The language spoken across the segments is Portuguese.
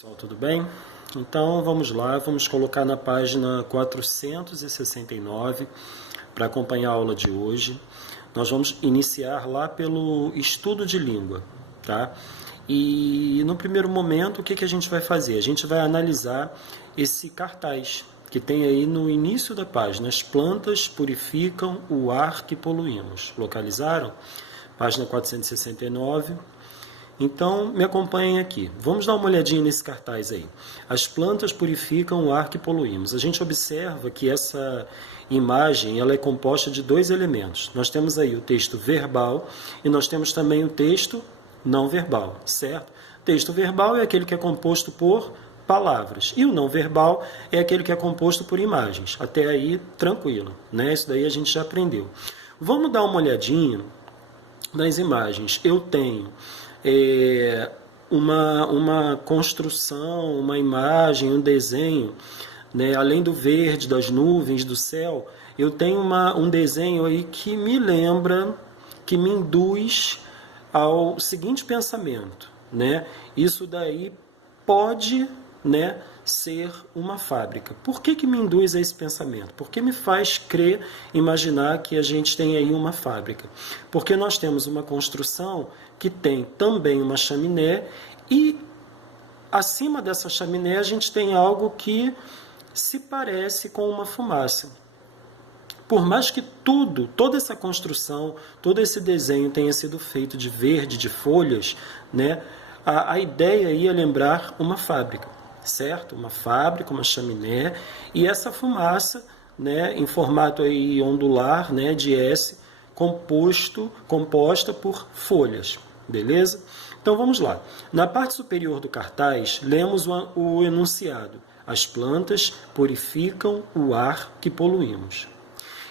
Pessoal, tudo bem? Então vamos lá, vamos colocar na página 469 para acompanhar a aula de hoje. Nós vamos iniciar lá pelo estudo de língua, tá? E no primeiro momento, o que a gente vai fazer? A gente vai analisar esse cartaz que tem aí no início da página. As plantas purificam o ar que poluímos. Localizaram? Página 469. Então, me acompanhem aqui. Vamos dar uma olhadinha nesse cartaz aí. As plantas purificam o ar que poluímos. A gente observa que essa imagem ela é composta de dois elementos. Nós temos aí o texto verbal e nós temos também o texto não verbal, certo? O texto verbal é aquele que é composto por palavras e o não verbal é aquele que é composto por imagens. Até aí, tranquilo, né? Isso daí a gente já aprendeu. Vamos dar uma olhadinha nas imagens. Eu tenho uma construção, uma imagem, um desenho, né? Além do verde, das nuvens, do céu, eu tenho um desenho aí que me lembra, que me induz ao seguinte pensamento, né? Isso daí pode, né, ser uma fábrica. Por que me induz a esse pensamento? Porque me faz crer, imaginar que a gente tem aí uma fábrica. Porque nós temos uma construção que tem também uma chaminé e acima dessa chaminé a gente tem algo que se parece com uma fumaça. Por mais que toda essa construção, todo esse desenho tenha sido feito de verde, de folhas, né, a ideia aí é lembrar uma fábrica, certo? Uma fábrica, uma chaminé, e essa fumaça, né, em formato aí ondular, né, de S, composta por folhas, beleza? Então vamos lá. Na parte superior do cartaz, lemos o enunciado. As plantas purificam o ar que poluímos.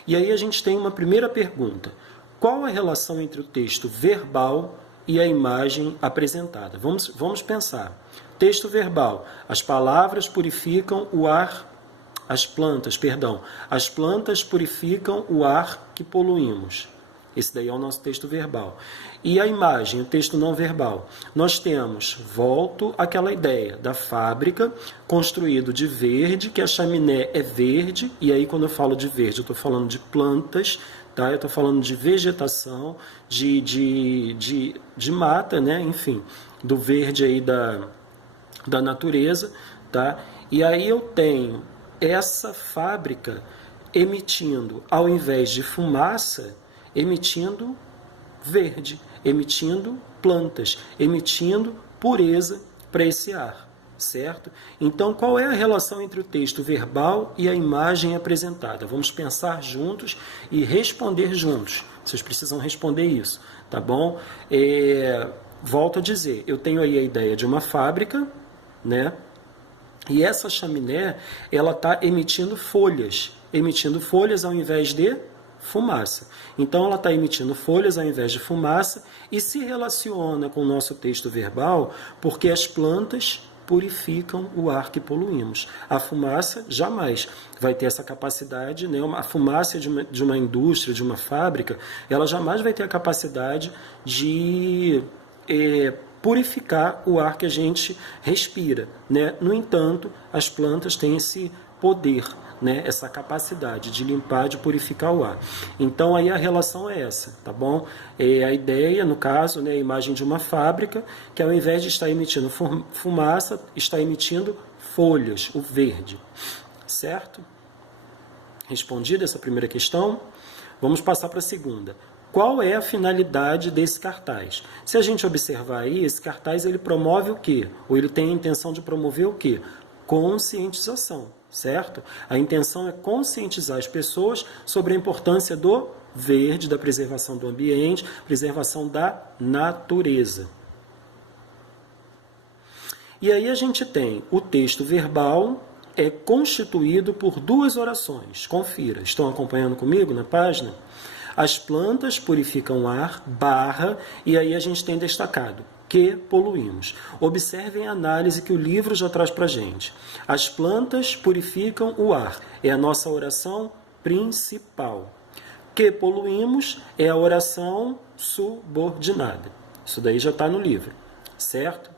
E aí a gente tem uma primeira pergunta. Qual a relação entre o texto verbal e a imagem apresentada? Vamos pensar. Texto verbal. As palavras purificam o ar... As plantas purificam o ar que poluímos. Esse daí é o nosso texto verbal. E a imagem, o texto não verbal. Nós temos, volto àquela ideia da fábrica, construído de verde, que a chaminé é verde, e aí quando eu falo de verde, eu estou falando de plantas, tá? Eu estou falando de vegetação, de mata, né? Enfim, do verde aí da natureza, tá? E aí eu tenho essa fábrica emitindo, ao invés de fumaça, emitindo verde, emitindo plantas, emitindo pureza para esse ar, certo? Então, qual é a relação entre o texto verbal e a imagem apresentada? Vamos pensar juntos e responder juntos. Vocês precisam responder isso, tá bom? Volto a dizer, eu tenho aí a ideia de uma fábrica, né? E essa chaminé, ela está emitindo folhas ao invés de fumaça. Então ela está emitindo folhas ao invés de fumaça e se relaciona com o nosso texto verbal porque as plantas purificam o ar que poluímos. A fumaça jamais vai ter essa capacidade, né? A fumaça de uma indústria, de uma fábrica, ela jamais vai ter a capacidade de purificar o ar que a gente respira, né? No entanto, as plantas têm esse poder, né, essa capacidade de limpar, de purificar o ar. Então aí a relação é essa, tá bom? A ideia, no caso, né, a imagem de uma fábrica que ao invés de estar emitindo fumaça, está emitindo folhas, o verde, certo? Respondida essa primeira questão, vamos passar para a segunda. Qual é a finalidade desse cartaz? Se a gente observar aí, esse cartaz ele promove o quê? Ou ele tem a intenção de promover o quê? Conscientização, certo? A intenção é conscientizar as pessoas sobre a importância do verde, da preservação do ambiente, preservação da natureza. E aí a gente tem o texto verbal, é constituído por duas orações. Confira, estão acompanhando comigo na página? As plantas purificam o ar, e aí a gente tem destacado que poluímos. Observem a análise que o livro já traz para a gente. As plantas purificam o ar. É a nossa oração principal. Que poluímos é a oração subordinada. Isso daí já está no livro, certo?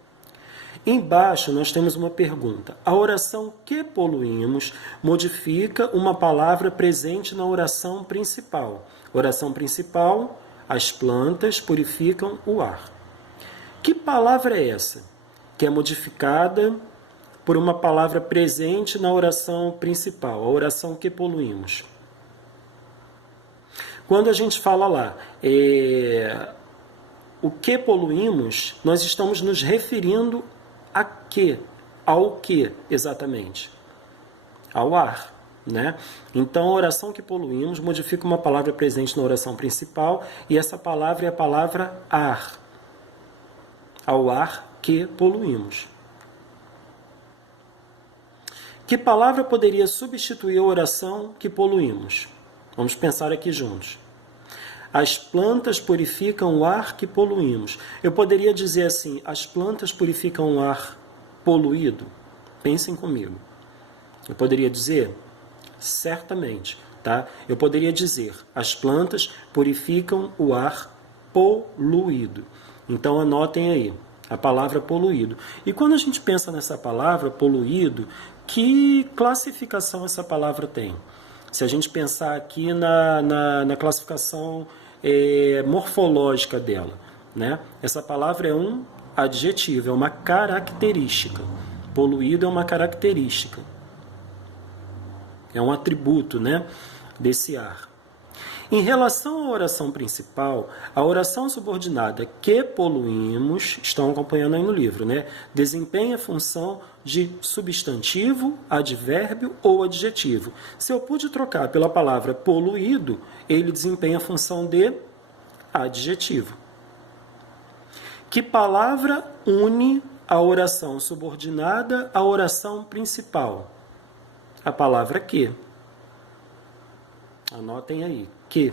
Embaixo nós temos uma pergunta. A oração que poluímos modifica uma palavra presente na oração principal. Oração principal, as plantas purificam o ar. Que palavra é essa? Que é modificada por uma palavra presente na oração principal, a oração que poluímos. Quando a gente fala lá, o que poluímos, nós estamos nos referindo a quê? Ao que, exatamente? Ao ar, né? Então, a oração que poluímos modifica uma palavra presente na oração principal, e essa palavra é a palavra ar. Ao ar que poluímos. Que palavra poderia substituir a oração que poluímos? Vamos pensar aqui juntos. As plantas purificam o ar que poluímos. Eu poderia dizer assim, as plantas purificam o ar poluído? Pensem comigo. Eu poderia dizer? Certamente. Tá? Eu poderia dizer, as plantas purificam o ar poluído. Então anotem aí, a palavra poluído. E quando a gente pensa nessa palavra poluído, que classificação essa palavra tem? Se a gente pensar aqui na classificação morfológica dela, né? Essa palavra é um adjetivo, é uma característica. Poluído é uma característica. É um atributo, né, desse ar. Em relação à oração principal, a oração subordinada que poluímos, estão acompanhando aí no livro, né? Desempenha a função de substantivo, advérbio ou adjetivo. Se eu pude trocar pela palavra poluído, ele desempenha a função de adjetivo. Que palavra une a oração subordinada à oração principal? A palavra que. Anotem aí, que.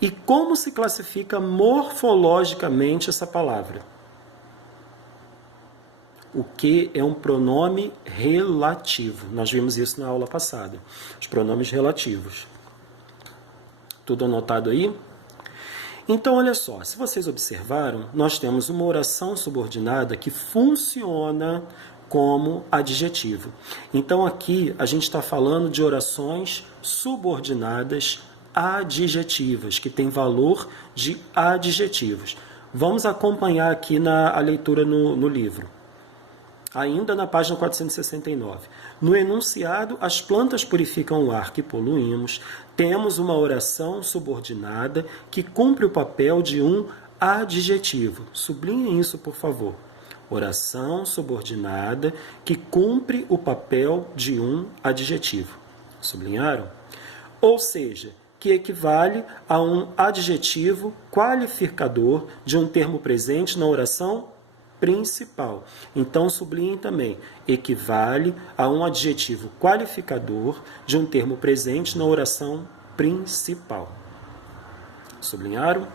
E como se classifica morfologicamente essa palavra? O que é um pronome relativo. Nós vimos isso na aula passada. Os pronomes relativos. Tudo anotado aí? Então, olha só. Se vocês observaram, nós temos uma oração subordinada que funciona como adjetivo. Então, aqui a gente está falando de orações subordinadas adjetivas, que tem valor de adjetivos. Vamos acompanhar aqui a leitura no livro. Ainda na página 469. No enunciado, as plantas purificam o ar que poluímos, temos uma oração subordinada que cumpre o papel de um adjetivo. Sublinhem isso, por favor. Oração subordinada que cumpre o papel de um adjetivo. Sublinharam? Ou seja, que equivale a um adjetivo qualificador de um termo presente na oração principal. Então, sublinhem também. Equivale a um adjetivo qualificador de um termo presente na oração principal. Sublinharam?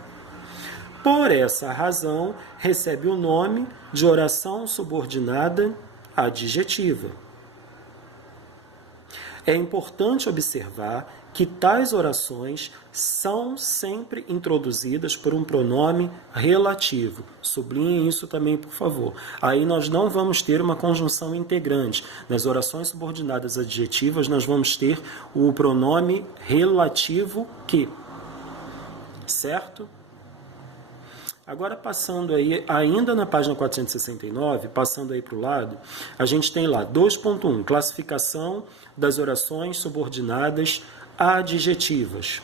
Por essa razão, recebe o nome de oração subordinada adjetiva. É importante observar que tais orações são sempre introduzidas por um pronome relativo. Sublinhem isso também, por favor. Aí nós não vamos ter uma conjunção integrante. Nas orações subordinadas adjetivas, nós vamos ter o pronome relativo que. Certo? Agora, passando aí, ainda na página 469, passando aí para o lado, a gente tem lá 2.1, classificação das orações subordinadas adjetivas.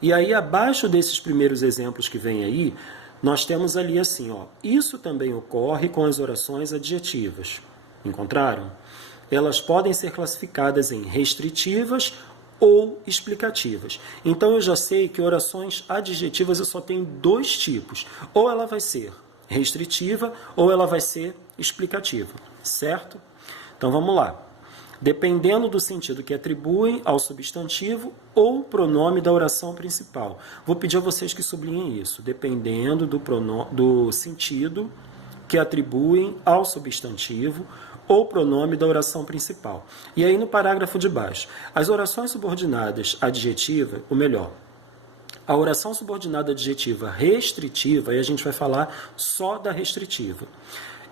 E aí, abaixo desses primeiros exemplos que vem aí, nós temos ali assim, ó, isso também ocorre com as orações adjetivas. Encontraram? Elas podem ser classificadas em restritivas ou explicativas. Então, eu já sei que orações adjetivas eu só tenho dois tipos. Ou ela vai ser restritiva, ou ela vai ser explicativa. Certo? Então, vamos lá. Dependendo do sentido que atribuem ao substantivo ou pronome da oração principal. Vou pedir a vocês que sublinhem isso. Dependendo do sentido que atribuem ao substantivo ou pronome da oração principal. E aí no parágrafo de baixo, as orações subordinadas adjetivas, ou melhor, A oração subordinada adjetiva restritiva, e a gente vai falar só da restritiva,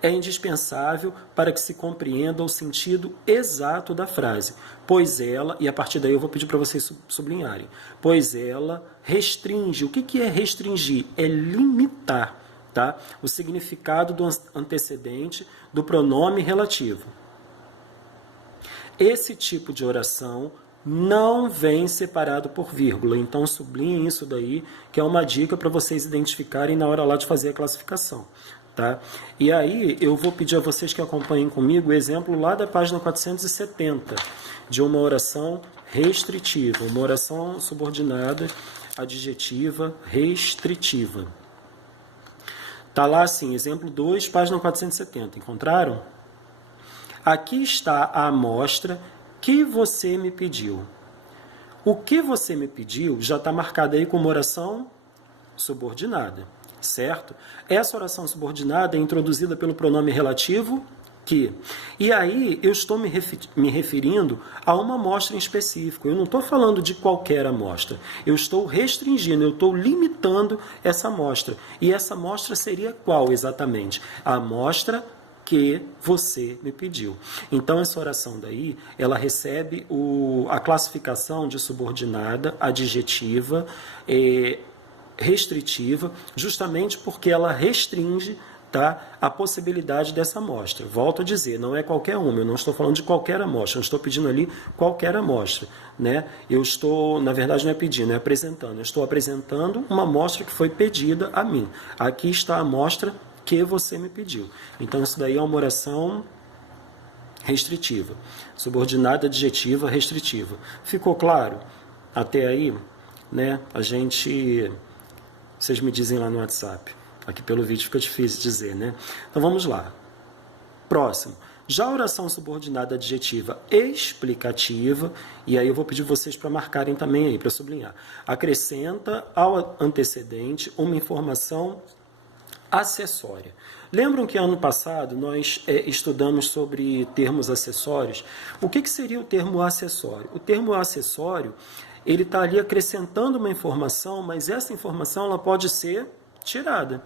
é indispensável para que se compreenda o sentido exato da frase, pois ela, e a partir daí eu vou pedir para vocês sublinharem, pois ela restringe. O que é restringir? É limitar, tá? O significado do antecedente do pronome relativo. Esse tipo de oração não vem separado por vírgula, então sublinhem isso daí, que é uma dica para vocês identificarem na hora lá de fazer a classificação. Tá? E aí eu vou pedir a vocês que acompanhem comigo o exemplo lá da página 470, de uma oração restritiva, uma oração subordinada adjetiva restritiva. Está lá assim, exemplo 2, página 470, encontraram? Aqui está a amostra que você me pediu. O que você me pediu já está marcado aí como oração subordinada. Certo? Essa oração subordinada é introduzida pelo pronome relativo que. E aí eu estou me referindo a uma amostra em específico. Eu não estou falando de qualquer amostra. Eu estou restringindo, eu estou limitando essa amostra. E essa amostra seria qual exatamente? A amostra que você me pediu. Então, essa oração daí, ela recebe a classificação de subordinada adjetiva restritiva, justamente porque ela restringe, tá, a possibilidade dessa amostra. Volto a dizer, não é qualquer uma, eu não estou falando de qualquer amostra, eu estou pedindo ali qualquer amostra. Né? Eu estou, na verdade não é pedindo, é apresentando. Eu estou apresentando uma amostra que foi pedida a mim. Aqui está a amostra que você me pediu. Então isso daí é uma oração restritiva, subordinada adjetiva restritiva. Ficou claro? Até aí, né, vocês me dizem lá no WhatsApp. Aqui pelo vídeo fica difícil dizer, né? Então vamos lá. Próximo. Já a oração subordinada adjetiva explicativa, e aí eu vou pedir vocês para marcarem também aí, para sublinhar. Acrescenta ao antecedente uma informação acessória. Lembram que ano passado nós estudamos sobre termos acessórios? O que seria o termo acessório? O termo acessório, ele está ali acrescentando uma informação, mas essa informação ela pode ser tirada,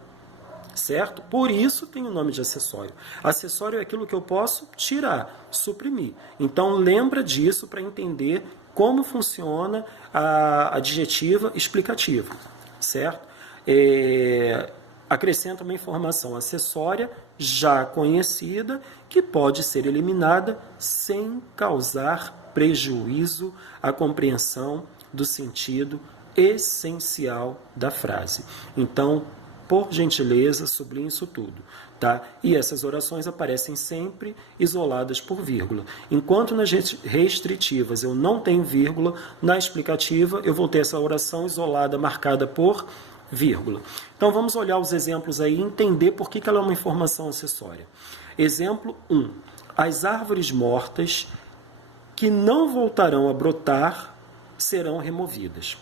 certo? Por isso tem o nome de acessório. Acessório é aquilo que eu posso tirar, suprimir. Então lembra disso para entender como funciona a adjetiva explicativa, certo? Acrescenta uma informação acessória já conhecida que pode ser eliminada sem causar prejuízo à compreensão do sentido essencial da frase. Então, por gentileza, sublinhe isso tudo. Tá? E essas orações aparecem sempre isoladas por vírgula. Enquanto nas restritivas eu não tenho vírgula, na explicativa eu vou ter essa oração isolada marcada por vírgula. Então vamos olhar os exemplos aí e entender por que ela é uma informação acessória. Exemplo 1. As árvores mortas que não voltarão a brotar serão removidas.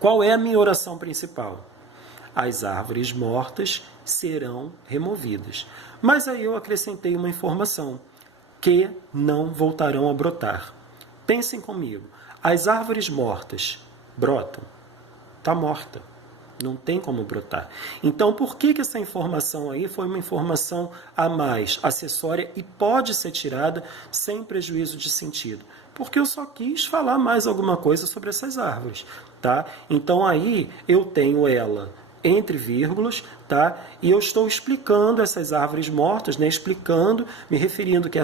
Qual é a minha oração principal? As árvores mortas serão removidas. Mas aí eu acrescentei uma informação, que não voltarão a brotar. Pensem comigo, as árvores mortas brotam? Está morta. Não tem como brotar. Então, por que essa informação aí foi uma informação a mais, acessória, e pode ser tirada sem prejuízo de sentido? Porque eu só quis falar mais alguma coisa sobre essas árvores. Tá? Então, aí eu tenho ela entre vírgulas, tá? E eu estou explicando essas árvores mortas, né? Explicando, me referindo que,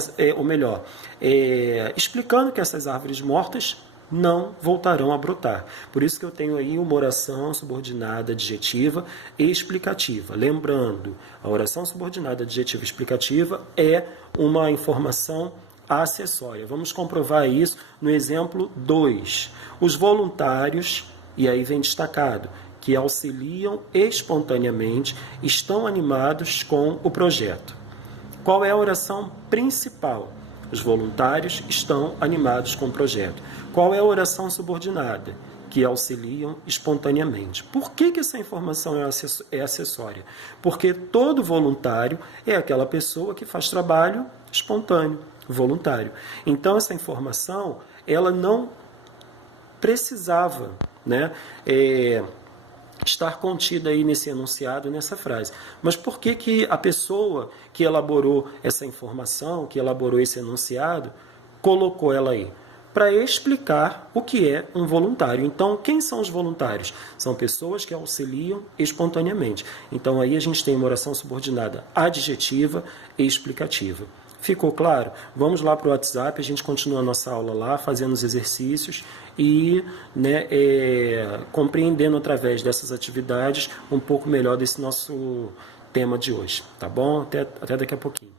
explicando que essas árvores mortas não voltarão a brotar. Por isso que eu tenho aí uma oração subordinada adjetiva e explicativa. Lembrando, a oração subordinada adjetiva e explicativa é uma informação acessória. Vamos comprovar isso no exemplo 2. Os voluntários, e aí vem destacado, que auxiliam espontaneamente, estão animados com o projeto. Qual é a oração principal? Os voluntários estão animados com o projeto. Qual é a oração subordinada? Que auxiliam espontaneamente. Por que essa informação é acessória? Porque todo voluntário é aquela pessoa que faz trabalho espontâneo, voluntário. Então, essa informação, ela não precisava né, estar contida aí nesse enunciado, nessa frase. Mas por que que a pessoa que elaborou essa informação, que elaborou esse enunciado, colocou ela aí? Para explicar o que é um voluntário. Então, quem são os voluntários? São pessoas que auxiliam espontaneamente. Então, aí a gente tem uma oração subordinada adjetiva e explicativa. Ficou claro? Vamos lá para o WhatsApp, a gente continua a nossa aula lá, fazendo os exercícios e, né, compreendendo através dessas atividades um pouco melhor desse nosso tema de hoje. Tá bom? Até daqui a pouquinho.